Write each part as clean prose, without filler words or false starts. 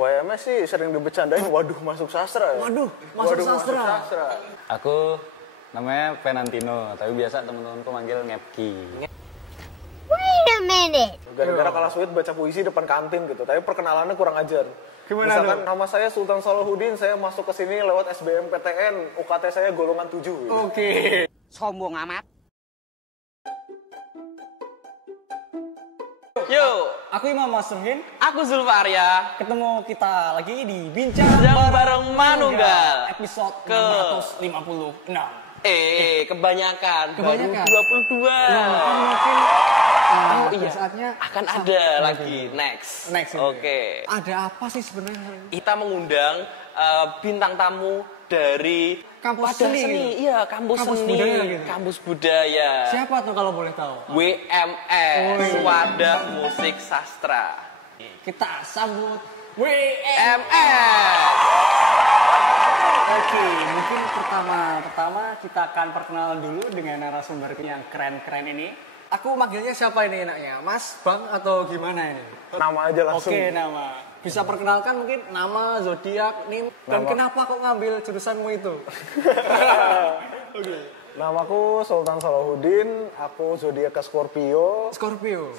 WMS sih sering dibecandain, waduh masuk sastra ya. Waduh, masuk sastra. Aku namanya Penantino, tapi biasa teman-temanku manggil Ngepki. Wait a minute. Gara-gara kalah suit baca puisi depan kantin gitu, tapi perkenalannya kurang ajar. Gimana Misalkan dong? nama saya Sultan Salahuddin, saya masuk ke sini lewat SBMPTN, UKT saya golongan 7 gitu. Oke. Sombong amat. Yuk, Aku Imam Masruhin. aku Zulfa Arya. Ketemu kita lagi di Bincang Bareng Manunggal. Episode Ke 656. Kebanyakan. Kebanyakan? Baru 22. Kan mungkin iya. saatnya Akan ada lagi next. Next. Oke. Ada apa sih sebenarnya? Kita mengundang bintang tamu dari Kampus Wadah seni gitu? Iya, kampus seni, budaya gitu? kampus budaya. Siapa tuh kalau boleh tahu? WMS, Wadah Musik Sastra. Kita sambut WM. MS. Oke, mungkin pertama kita akan perkenalan dulu dengan narasumber yang keren-keren ini. Aku manggilnya siapa ini enaknya? Mas, Bang, atau gimana ini? Nama aja langsung. Oke, nama. Bisa perkenalkan mungkin nama, zodiak, NIM, dan kenapa kok ngambil jurusanmu itu? Oke. Namaku Sultan Salahuddin, aku zodiak ke Scorpio. Scorpio.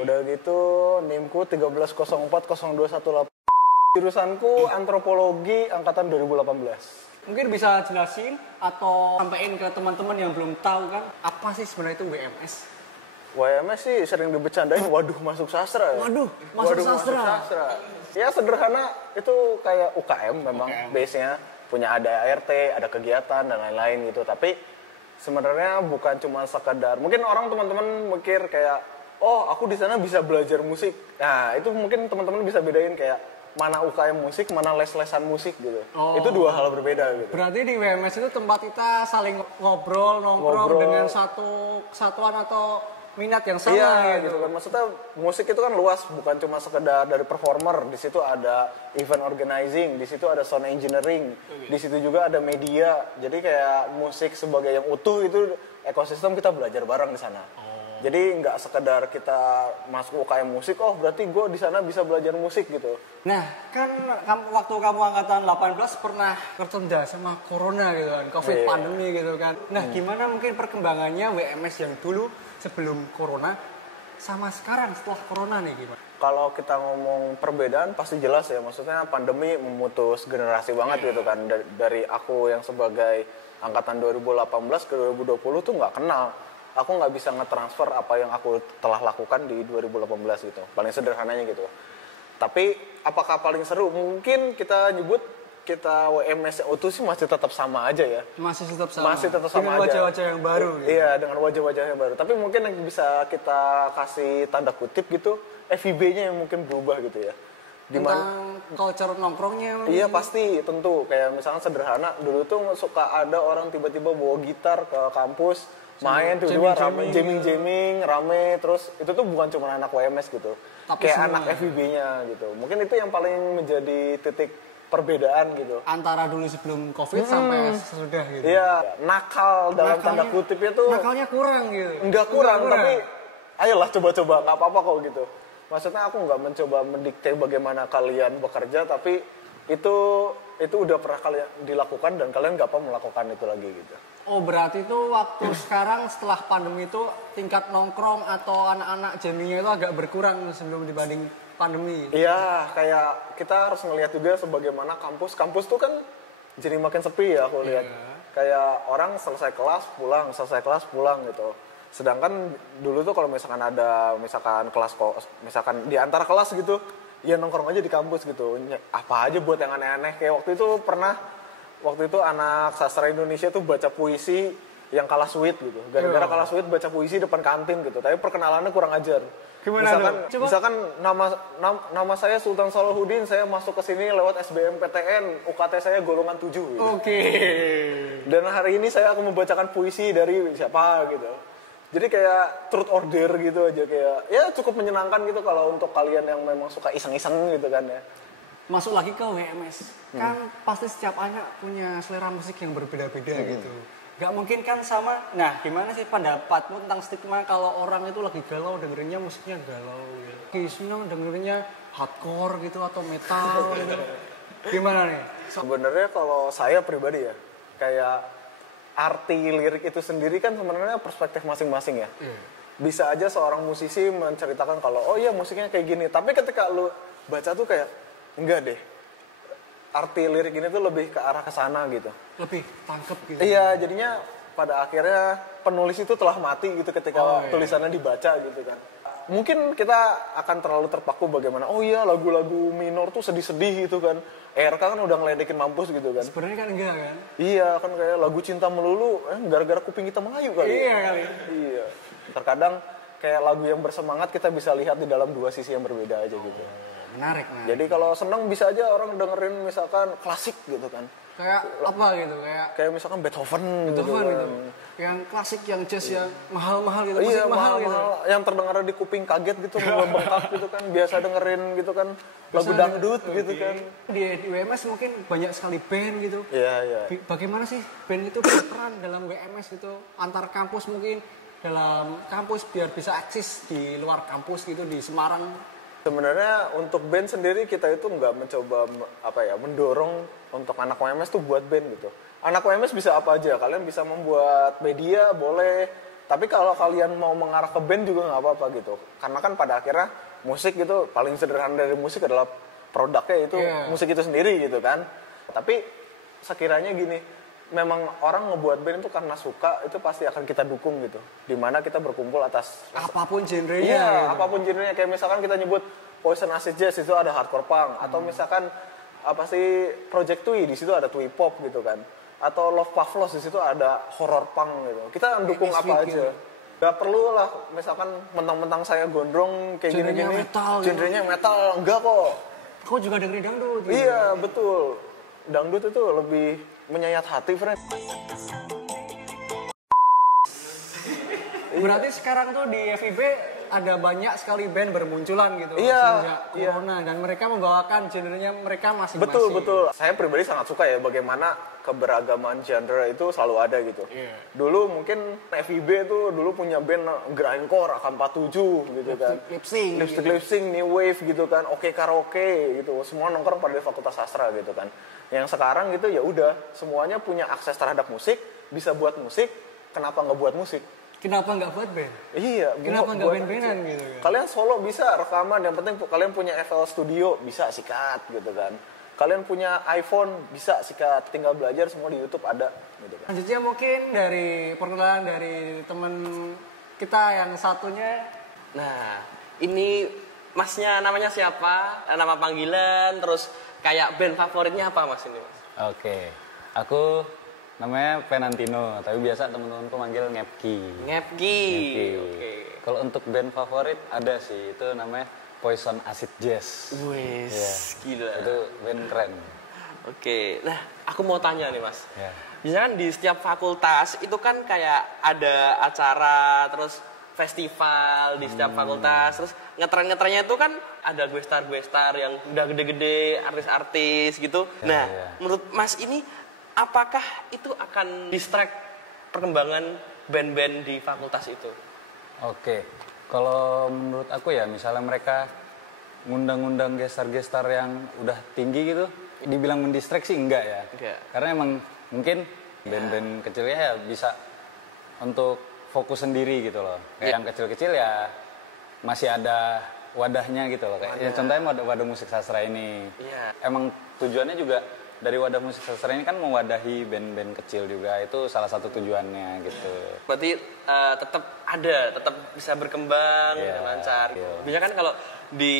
Udah gitu NIM-ku 130402118. Jurusanku antropologi angkatan 2018. Mungkin bisa jelasin atau sampaikan ke teman-teman yang belum tahu kan apa sih sebenarnya itu WMS? WMS sih sering dibecandain, waduh masuk sastra ya. Waduh, masuk sastra. Ya sederhana, itu kayak UKM memang base-nya. Punya ada ART, ada kegiatan dan lain-lain gitu. Tapi sebenarnya bukan cuma sekedar, mungkin orang teman-teman mikir kayak, oh aku di sana bisa belajar musik. Nah itu mungkin teman-teman bisa bedain kayak mana UKM musik, mana les-lesan musik gitu. Itu dua hal berbeda gitu. Berarti di WMS itu tempat kita saling ngobrol, nongkrong dengan satu kesatuan atau minat yang sama Iya gitu kan. Maksudnya musik itu kan luas, bukan cuma sekedar dari performer. Di situ ada event organizing, di situ ada sound engineering, di situ juga ada media. Jadi kayak musik sebagai yang utuh itu ekosistem kita belajar bareng di sana. Jadi nggak sekedar kita masuk UKM musik, oh berarti gue di sana bisa belajar musik gitu. Nah, kan waktu kamu angkatan 18 pernah tertunda sama corona gitu kan, COVID pandemi gitu kan. Nah, gimana mungkin perkembangannya WMS yang dulu sebelum corona sama sekarang setelah corona nih gimana? Kalau kita ngomong perbedaan pasti jelas ya, maksudnya pandemi memutus generasi banget gitu kan. Dari aku yang sebagai angkatan 2018 ke 2020 tuh nggak kenal. Aku nggak bisa nge-transfer apa yang aku telah lakukan di 2018 gitu. Paling sederhananya gitu. Tapi apakah paling seru? Mungkin kita nyebut kita WMS itu sih masih tetap sama aja ya. Masih tetap sama. Masih tetap sama dengan aja. wajah-wajah yang baru gitu. Iya, dengan wajah-wajah yang baru. Tapi mungkin yang bisa kita kasih tanda kutip gitu, FIB-nya yang mungkin berubah gitu ya. Tentang culture nongkrongnya. Iya pasti, tentu. Kayak misalnya sederhana, dulu tuh suka ada orang tiba-tiba bawa gitar ke kampus, main tuh dua rame, jamming, rame, terus itu tuh bukan cuma anak WMS gitu. Tapi kayak semua. anak FIB-nya gitu. Mungkin itu yang paling menjadi titik perbedaan gitu. Antara dulu sebelum COVID sampai sesudah gitu. Iya, nakal dalam tanda kutipnya tuh Nakalnya kurang gitu. enggak kurang, tapi ayolah coba-coba, nggak apa-apa kok gitu. Maksudnya aku nggak mencoba mendikte bagaimana kalian bekerja, tapi itu udah pernah kalian dilakukan dan kalian nggak apa melakukan itu lagi gitu. Oh berarti itu waktu sekarang setelah pandemi itu tingkat nongkrong atau anak-anak jammingnya itu agak berkurang sebelum dibanding pandemi. Iya, kayak kita harus ngelihat juga sebagaimana kampus tuh kan jadi makin sepi ya aku lihat. Kayak orang selesai kelas pulang gitu. Sedangkan dulu tuh kalau misalkan ada misalkan di antara kelas gitu, ya nongkrong aja di kampus gitu. Apa aja buat yang aneh-aneh. Kayak waktu itu anak sastra Indonesia tuh baca puisi yang kalah suit gitu. Gara-gara kalah suit baca puisi depan kantin gitu. Tapi perkenalannya kurang ajar. Gimana misalkan nama saya Sultan Salahuddin, saya masuk ke sini lewat SBMPTN, UKT saya golongan 7 gitu. Oke. Dan hari ini saya akan membacakan puisi dari siapa gitu. Jadi kayak truth order gitu aja, kayak ya cukup menyenangkan gitu kalau untuk kalian yang memang suka iseng-iseng gitu kan ya. Masuk lagi ke WMS. Kan pasti setiap anak punya selera musik yang berbeda-beda gitu. Gak mungkin kan sama. Nah, gimana sih pendapatmu tentang stigma kalau orang itu lagi galau dengerinnya musiknya galau gitu. Lagi senang dengerinnya hardcore gitu atau metal gitu. Gimana nih? Sebenarnya kalau saya pribadi ya, kayak arti lirik itu sendiri kan sebenarnya perspektif masing-masing ya. Bisa aja seorang musisi menceritakan kalau oh iya musiknya kayak gini, tapi ketika lu baca tuh kayak enggak deh. Arti lirik ini tuh lebih ke arah ke sana gitu. Lebih tangkep gitu. Iya, jadinya pada akhirnya penulis itu telah mati gitu ketika tulisannya dibaca gitu kan. Mungkin kita akan terlalu terpaku bagaimana, oh iya lagu-lagu minor tuh sedih-sedih gitu kan. RK kan udah ngeledekin mampus gitu kan. Sebenarnya kan enggak kan? Iya, kan kayak lagu cinta melulu, gara-gara kuping kita Melayu kali. Iya kali. Iya. Terkadang kayak lagu yang bersemangat kita bisa lihat di dalam dua sisi yang berbeda aja gitu. Menarik. Jadi kalau seneng bisa aja orang dengerin misalkan klasik gitu kan. Kayak apa gitu, kayak Misalkan Beethoven gitu Beethoven kan. gitu. Yang klasik, yang jazz, yang mahal-mahal gitu. Iya, Musik mahal gitu. mahal-mahal. Yang terdengar di kuping kaget gitu, membengkak gitu kan. Biasa dengerin gitu kan, lagu dangdut gitu kan. Di WMS mungkin banyak sekali band gitu. Iya, iya. Bagaimana sih band itu berperan dalam WMS gitu, antar kampus mungkin, dalam kampus biar bisa eksis di luar kampus gitu, di Semarang. Sebenarnya untuk band sendiri kita itu nggak mencoba mendorong untuk anak WMS tuh buat band gitu. Anak WMS bisa apa aja, kalian bisa membuat media boleh, tapi kalau kalian mau mengarah ke band juga nggak apa-apa gitu. Karena kan pada akhirnya musik gitu paling sederhana dari musik adalah produknya itu musik itu sendiri gitu kan. Tapi sekiranya gini, memang orang ngebuat band itu karena suka, itu pasti akan kita dukung gitu. Dimana kita berkumpul atas Apapun genrenya. iya, gitu. apapun genrenya. Kayak misalkan kita nyebut Poison Acid Jazz itu ada hardcore punk, atau misalkan apa sih Project Twee di situ ada twee pop gitu kan. Atau Love Pavlos di situ ada horror punk gitu. Kita dukung apa aja. Gak perlu lah misalkan mentang-mentang saya gondrong kayak Genrenya gini-gini. metal gitu. Genrenya metal, enggak kok. Kok juga dengerin dangdut gitu. Iya, betul. Dangdut itu lebih menyayat hati, friend. Berarti sekarang tuh di FIB ada banyak sekali band bermunculan gitu Iya, sejak iya. corona, dan mereka membawakan genrenya mereka masing-masing. Betul, betul. Saya pribadi sangat suka ya bagaimana keberagaman genre itu selalu ada gitu. Iya. Dulu mungkin FIB tuh dulu punya band grindcore, AK47 gitu kan. Lip-sync Lipstick gitu. lip-sync, new wave gitu kan. Oke karaoke gitu. Semua nongkrong pada Fakultas Sastra gitu kan. Yang sekarang gitu ya udah semuanya punya akses terhadap musik, bisa buat musik, kenapa nggak buat musik? Kenapa nggak buat band? Iya, Kenapa nggak buat band-bandan aja. gitu kan? Kalian solo bisa rekaman, yang penting kalian punya FL Studio, bisa sikat gitu kan. Kalian punya iPhone, bisa sikat, tinggal belajar semua di YouTube ada gitu kan. Selanjutnya mungkin dari perkenalan dari teman kita yang satunya. Nah, ini masnya namanya siapa? Nama panggilan, terus kayak band favoritnya apa mas ini mas? Oke, aku namanya Penantino, tapi biasa teman-temanku manggil Ngepki. Ngepki. Ngepki. Oke. Kalau untuk band favorit ada sih, itu namanya Poison Acid Jazz. Wih, Iya. gila. Itu band keren. Oke, nah aku mau tanya nih mas. Ya. Biasanya kan di setiap fakultas itu kan kayak ada acara, terus festival di setiap fakultas, terus ngetren-ngetrennya itu kan ada gue star yang udah gede-gede, artis-artis gitu. Nah, iya. menurut mas ini apakah itu akan distract perkembangan band-band di fakultas itu? Oke, kalau menurut aku ya, misalnya mereka ngundang-ngundang gestar-gestar yang udah tinggi gitu, dibilang mendistraksi enggak ya? Enggak. Karena emang mungkin band-band kecilnya ya bisa untuk fokus sendiri gitu loh. Kayak yang kecil-kecil ya masih ada wadahnya gitu loh. Kayak ya contohnya wadah musik sastra ini. Iya. Emang tujuannya juga dari wadah musik sastra ini kan mewadahi band-band kecil juga. Itu salah satu tujuannya gitu. Berarti tetap ada, tetap bisa berkembang Iya, dengan lancar. iya. Biasanya kan kalau di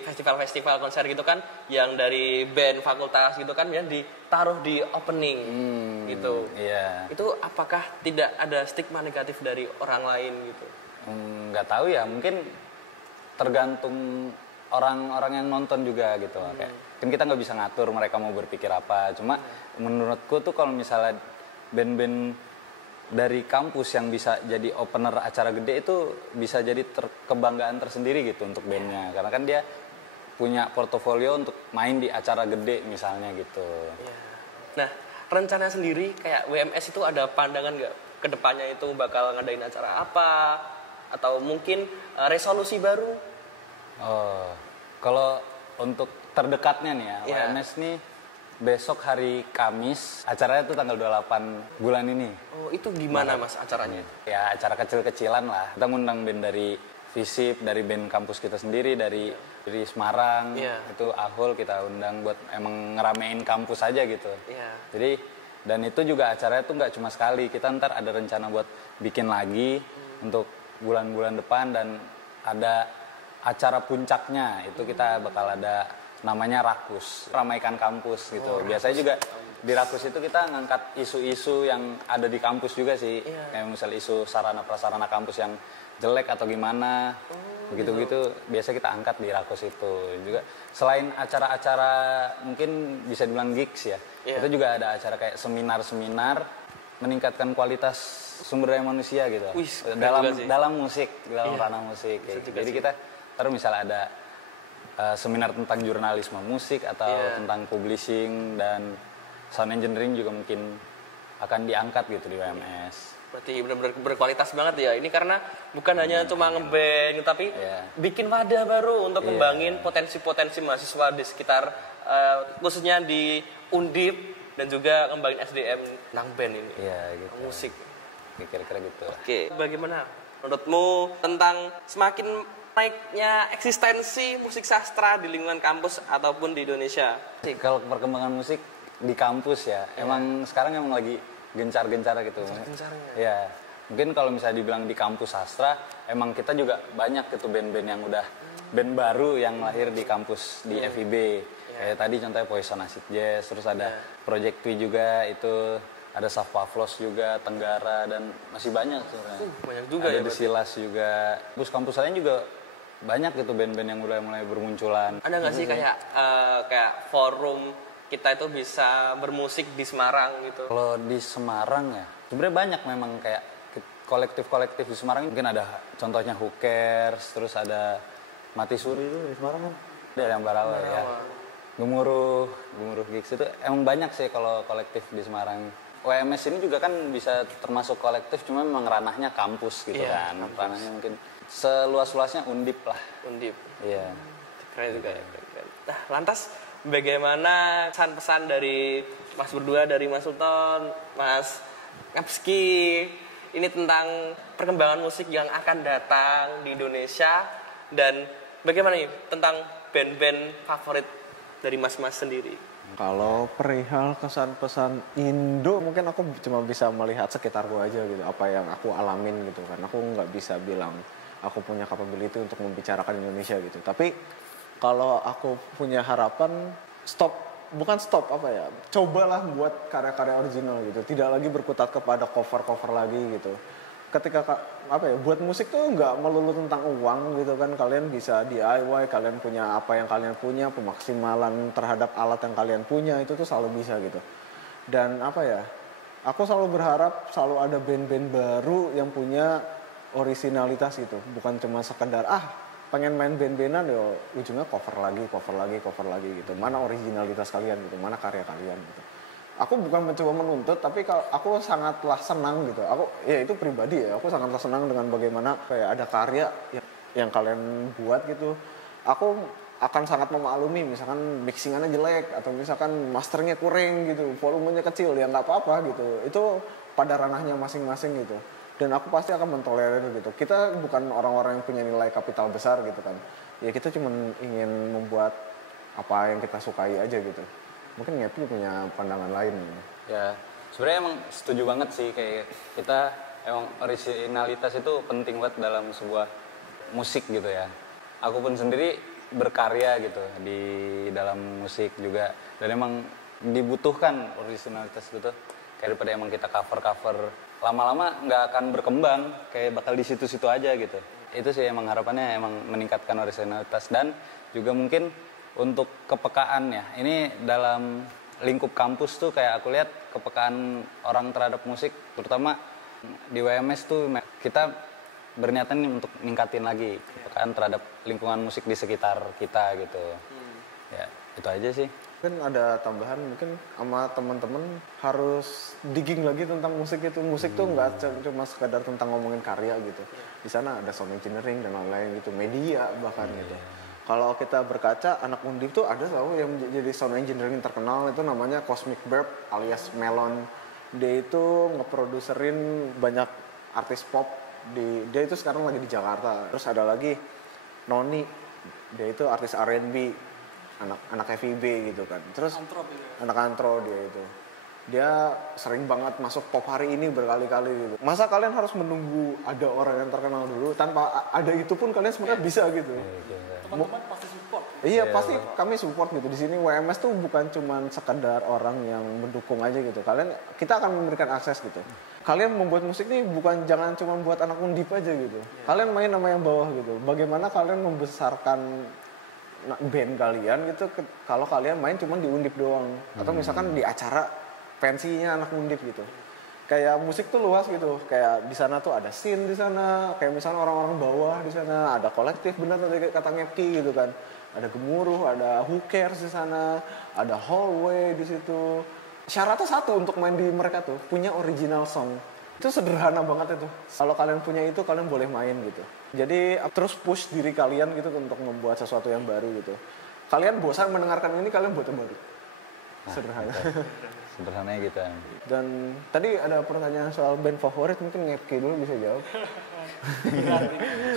festival-festival konser gitu kan, yang dari band fakultas gitu kan, ya ditaruh di opening gitu. Iya. Itu apakah tidak ada stigma negatif dari orang lain gitu? Nggak tahu ya, mungkin tergantung orang-orang yang nonton juga gitu. Kayak, kan kita nggak bisa ngatur mereka mau berpikir apa. Cuma menurutku tuh kalau misalnya band-band dari kampus yang bisa jadi opener acara gede itu bisa jadi kebanggaan tersendiri gitu untuk bandnya. Karena kan dia punya portofolio untuk main di acara gede misalnya gitu. Iya. Nah, rencana sendiri kayak WMS itu ada pandangan nggak ke depannya itu bakal ngadain acara apa? Atau mungkin resolusi baru? Oh, Kalau untuk terdekatnya nih ya, Iya. WMS nih besok hari Kamis, acaranya tuh tanggal 28 bulan ini. Oh, itu gimana Mas acaranya? Ya acara kecil-kecilan lah. Kita ngundang band dari Visip, dari band kampus kita sendiri, dari Semarang, Iya. itu Ahul kita undang buat emang ngeramein kampus aja gitu. Iya. Jadi, dan itu juga acaranya tuh nggak cuma sekali, kita ntar ada rencana buat bikin lagi untuk bulan-bulan depan, dan ada acara puncaknya, itu kita bakal ada namanya Rakus, ramaikan kampus gitu. Biasanya juga di Rakus itu kita ngangkat isu-isu yang ada di kampus juga sih. Kayak misal isu sarana prasarana kampus yang jelek atau gimana. Begitu-begitu biasa kita angkat di Rakus itu. Juga selain acara-acara mungkin bisa dibilang gigs ya. Itu juga ada acara kayak seminar-seminar meningkatkan kualitas sumber daya manusia gitu. Wih, keren dalam juga sih. dalam musik, dalam ranah musik. Bisa juga Jadi sih. kita terus misalnya ada seminar tentang jurnalisme musik atau Iya. tentang publishing dan sound engineering juga mungkin akan diangkat gitu di WMS. Berarti benar-benar berkualitas banget ya. Ini karena bukan hanya cuma ngeband, tapi Iya. bikin wadah baru untuk Iya. ngembangin potensi-potensi mahasiswa di sekitar, khususnya di Undip, dan juga ngembangin SDM nang band ini, Iya gitu. musik. Kira-kira gitu. Oke, bagaimana menurutmu tentang semakin naiknya eksistensi musik sastra di lingkungan kampus ataupun di Indonesia? Kalau perkembangan musik di kampus ya, emang sekarang emang lagi gencar-gencar gitu. Gencar-gencarnya. Ya, mungkin kalau misalnya dibilang di kampus sastra, emang kita juga banyak gitu band-band yang udah band baru yang lahir di kampus di FIB. Kayak tadi contohnya Poison Acid Jazz, terus ada Project Twi juga, itu ada Saf Pavlos juga, Tenggara, dan masih banyak sebenarnya. Banyak juga ada ya The berarti. Silas juga. Kampus lain juga banyak gitu band-band yang udah mulai bermunculan. Ada nggak sih kayak forum kita itu bisa bermusik di Semarang gitu? Kalau di Semarang ya, sebenarnya banyak memang kayak kolektif-kolektif di Semarang. Mungkin ada contohnya Who Cares, terus ada Mati Suri itu di Semarang kan? Ada yang Barawa ya. Gemuruh Gigs itu emang banyak sih kalau kolektif di Semarang. WMS ini juga kan bisa termasuk kolektif, cuma memang ranahnya kampus gitu kan. Ranahnya mungkin seluas-luasnya Undip lah. Undip. Iya. Keren juga ya. Keren. Nah, lantas bagaimana pesan-pesan dari Mas berdua, dari Mas Sultan, Mas Kapski, ini tentang perkembangan musik yang akan datang di Indonesia, dan bagaimana nih tentang band-band favorit dari mas-mas sendiri? Kalau perihal kesan-pesan Indo, mungkin aku cuma bisa melihat sekitarku aja gitu, apa yang aku alamin gitu kan. Aku nggak bisa bilang aku punya capability untuk membicarakan Indonesia gitu. Tapi kalau aku punya harapan, bukan stop apa ya, cobalah buat karya-karya original gitu. Tidak lagi berkutat kepada cover-cover lagi gitu. Ketika buat musik tuh nggak melulu tentang uang gitu kan. Kalian bisa DIY, kalian punya apa yang kalian punya, pemaksimalan terhadap alat yang kalian punya itu tuh selalu bisa gitu. Dan aku selalu berharap selalu ada band-band baru yang punya originalitas gitu, bukan cuma sekedar pengen main band-bandan yo ujungnya cover lagi gitu. Mana originalitas kalian gitu, mana karya kalian gitu. Aku bukan mencoba menuntut, tapi kalau aku sangatlah senang gitu. Itu pribadi ya, aku sangatlah senang dengan bagaimana kayak ada karya yang kalian buat gitu. Aku akan sangat memaklumi misalkan mixingannya jelek atau misalkan masternya kurang gitu, volumenya kecil, ya nggak apa-apa gitu. Itu pada ranahnya masing-masing gitu. Dan aku pasti akan mentolerir gitu. Kita bukan orang-orang yang punya nilai kapital besar gitu kan. Ya kita cuma ingin membuat apa yang kita sukai aja gitu. Mungkin Ngepi punya pandangan lain. Ya, sebenarnya emang setuju banget sih, kayak kita emang originalitas itu penting banget dalam sebuah musik gitu ya. Aku pun sendiri berkarya gitu di dalam musik juga, dan emang dibutuhkan originalitas gitu. Kayak daripada emang kita cover-cover, lama-lama nggak akan berkembang, kayak bakal di situ-situ aja gitu. Itu sih emang harapannya, emang meningkatkan originalitas, dan juga mungkin untuk kepekaan ya. Ini dalam lingkup kampus tuh kayak aku lihat kepekaan orang terhadap musik, terutama di WMS tuh kita berniatan untuk ningkatin lagi kepekaan terhadap lingkungan musik di sekitar kita gitu. Ya, itu aja sih. Mungkin ada tambahan, mungkin sama teman-teman harus digging lagi tentang musik itu. Musik tuh nggak cuma sekadar tentang ngomongin karya gitu. Di sana ada sound engineering dan lain-lain gitu, media bahkan gitu. Kalau kita berkaca, anak Undip tuh ada tahu yang jadi sound engineering terkenal itu namanya Cosmic Burp alias Melon. Dia itu ngeproduserin banyak artis pop dia itu sekarang lagi di Jakarta. Terus ada lagi Noni, dia itu artis R&B, anak FIB gitu kan. Terus anak antro dia itu. Dia sering banget masuk pop hari ini berkali-kali gitu. Masa kalian harus menunggu ada orang yang terkenal dulu tanpa ada itu pun kalian sebenarnya bisa gitu. Teman-teman pasti support. Iya pasti kami support gitu. Di sini WMS tuh bukan cuma sekedar orang yang mendukung aja gitu. Kita akan memberikan akses gitu. Kalian membuat musik nih bukan jangan cuma buat anak Undip aja gitu. Kalian main sama yang bawah gitu. Bagaimana kalian membesarkan band kalian gitu kalau kalian main cuma di Undip doang atau misalkan di acara pensinya anak Undip gitu. Kayak musik tuh luas gitu. Kayak di sana tuh ada scene di sana, kayak misalnya orang-orang bawah di sana, ada kolektif benar tadi kata Ngepki gitu kan. Ada Gemuruh, ada Who Cares di sana, ada Hallway di situ. Syaratnya satu untuk main di mereka tuh punya original song. Itu sederhana banget itu. Kalau kalian punya itu kalian boleh main gitu. Jadi terus push diri kalian gitu untuk membuat sesuatu yang baru gitu. Kalian bosan mendengarkan ini kalian buat yang baru. Sederhana. Sederhananya gitu. Dan tadi ada pertanyaan soal band favorit, mungkin Ngepki dulu bisa jawab.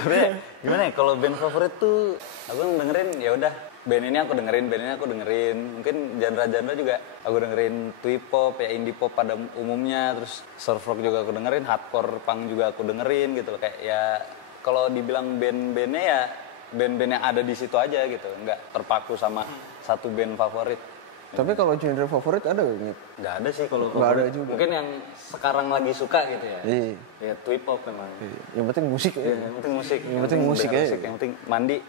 Tapi gimana ya kalau band favorit tuh aku dengerin ya udah band ini aku dengerin. Mungkin genre-genre juga aku dengerin Twi-pop ya indie pop pada umumnya, terus surf rock juga aku dengerin, hardcore punk juga aku dengerin gitu loh. Kayak ya kalau dibilang band-bandnya ya band-band yang ada di situ aja gitu, nggak terpaku sama satu band favorit. Tapi kalau genre favorit ada nggak? Nggak ada sih kalau nggak ada juga. Mungkin yang sekarang lagi suka gitu ya. Iya. Ya Twi-pop memang. Iya. Yang penting musik ya. Yang penting musik. Yang penting musik ya. Yang penting mandi.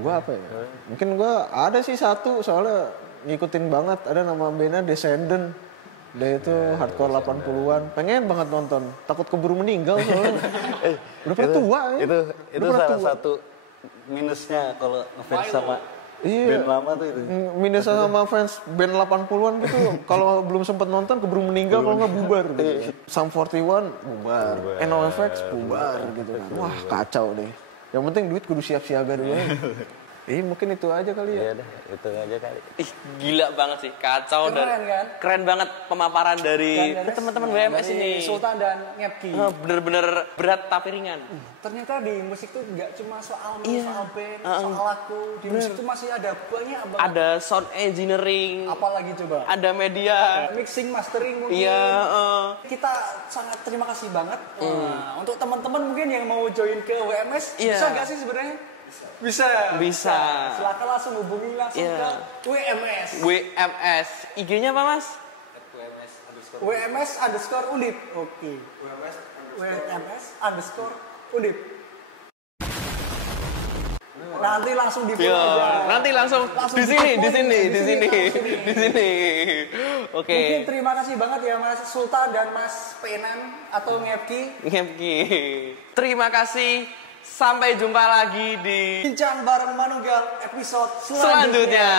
Gue apa ya? Mungkin gue ada sih satu soalnya ngikutin banget. Ada nama bandnya Descendant. Dia itu hardcore 80-an. Pengen banget nonton. Takut keburu meninggal soalnya. Udah pernah tua ya. Itu salah satu minusnya kalau ngefans sama band lama tuh itu. Minus sama fans band 80-an gitu. Kalau belum sempet nonton keburu meninggal kalau nggak bubar gitu. Sum 41 bubar. NOFX bubar gitu kan. Wah kacau deh. Yang penting duit kudu siap-siaga dulu. Mungkin itu aja kali ya. Iya dah, itu aja kali. Ih, gila banget sih, kacau Keren, dan kan? keren banget pemaparan dari teman-teman WMS ini. Sultan dan Ngepki. Bener-bener berat tapi ringan. Ternyata di musik tuh nggak cuma soal soal band, soal lagu. Di musik tuh masih ada banyak banget. Ada sound engineering, Apalagi coba? ada media. Mixing, mastering mungkin. Iya, Kita sangat terima kasih banget. Untuk teman-teman mungkin yang mau join ke WMS, Iya. bisa nggak sih sebenarnya? Bisa. Silakan langsung hubungi langsung Iya. ke WMS. WMS. IG-nya apa, Mas? WMS_Undip. Oke. WMS_Undip. Nanti langsung di follow aja. Nanti langsung di sini. Oke. Mungkin terima kasih banget ya Mas Sultan dan Mas Penan atau Ngepki. Ngepki. Terima kasih. Sampai jumpa lagi di Bincang bareng Manunggal episode selanjutnya.